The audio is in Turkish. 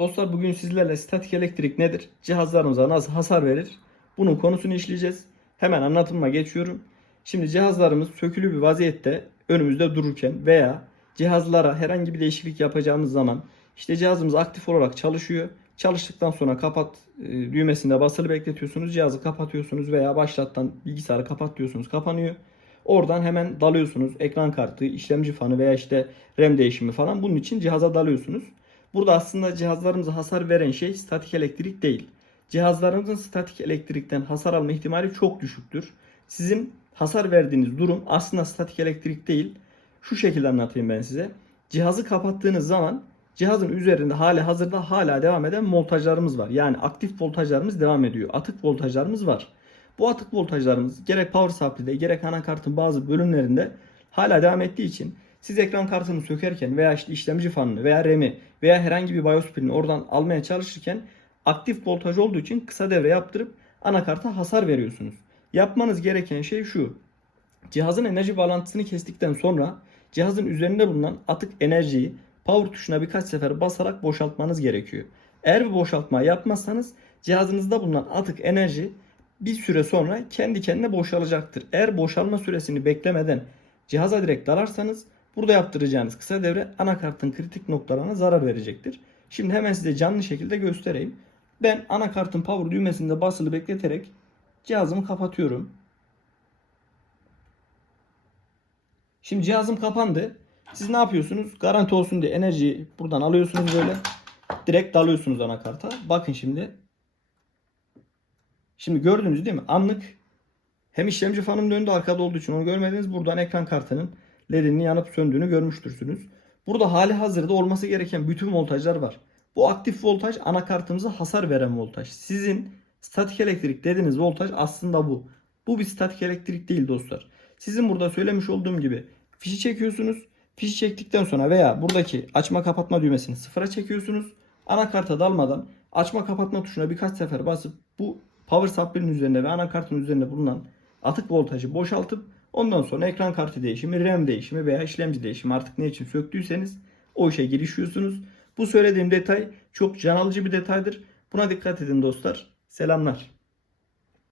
Dostlar bugün sizlerle statik elektrik nedir? Cihazlarımıza nasıl hasar verir? Bunun konusunu işleyeceğiz. Hemen anlatıma geçiyorum. Şimdi cihazlarımız sökülü bir vaziyette önümüzde dururken veya cihazlara herhangi bir değişiklik yapacağımız zaman işte cihazımız aktif olarak çalışıyor. Çalıştıktan sonra kapat e, düğmesinde basılı bekletiyorsunuz. Cihazı kapatıyorsunuz veya başlattan bilgisayarı kapat diyorsunuz. Kapanıyor. Oradan hemen dalıyorsunuz. Ekran kartı, işlemci fanı veya işte RAM değişimi falan. Bunun için cihaza dalıyorsunuz. Burada aslında cihazlarımıza hasar veren şey statik elektrik değil. Cihazlarımızın statik elektrikten hasar alma ihtimali çok düşüktür. Sizin hasar verdiğiniz durum aslında statik elektrik değil. Şu şekilde anlatayım ben size. Cihazı kapattığınız zaman cihazın üzerinde hali hazırda hala devam eden voltajlarımız var. Yani aktif voltajlarımız devam ediyor. Atık voltajlarımız var. Bu atık voltajlarımız gerek power supply'de gerek anakartın bazı bölümlerinde hala devam ettiği için siz ekran kartını sökerken veya işte işlemci fanını veya RAM'i veya herhangi bir BIOS pilini oradan almaya çalışırken aktif voltaj olduğu için kısa devre yaptırıp anakarta hasar veriyorsunuz. Yapmanız gereken şey şu. Cihazın enerji bağlantısını kestikten sonra cihazın üzerinde bulunan atık enerjiyi power tuşuna birkaç sefer basarak boşaltmanız gerekiyor. Eğer bir boşaltma yapmazsanız cihazınızda bulunan atık enerji bir süre sonra kendi kendine boşalacaktır. Eğer boşalma süresini beklemeden cihaza direkt dalarsanız burada yaptıracağınız kısa devre anakartın kritik noktalarına zarar verecektir. Şimdi hemen size canlı şekilde göstereyim. Ben anakartın power düğmesinde basılı bekleterek cihazımı kapatıyorum. Şimdi cihazım kapandı. Siz ne yapıyorsunuz? Garanti olsun diye enerjiyi buradan alıyorsunuz böyle. Direkt dalıyorsunuz anakarta. Bakın şimdi. Şimdi gördünüz değil mi? Anlık hem işlemci fanım döndü arkada olduğu için onu görmediniz. Buradan ekran kartının ledinin yanıp söndüğünü görmüştürsünüz. Burada hali hazırda olması gereken bütün voltajlar var. Bu aktif voltaj anakartımıza hasar veren voltaj. Sizin statik elektrik dediğiniz voltaj aslında bu. Bu bir statik elektrik değil dostlar. Sizin burada söylemiş olduğum gibi fişi çekiyorsunuz. Fişi çektikten sonra veya buradaki açma kapatma düğmesini sıfıra çekiyorsunuz. Anakarta dalmadan açma kapatma tuşuna birkaç sefer basıp bu power supply'nin üzerinde ve anakartın üzerinde bulunan atık voltajı boşaltıp ondan sonra ekran kartı değişimi, RAM değişimi veya işlemci değişimi artık ne için söktüyseniz o işe girişiyorsunuz. Bu söylediğim detay çok can alıcı bir detaydır. Buna dikkat edin dostlar. Selamlar.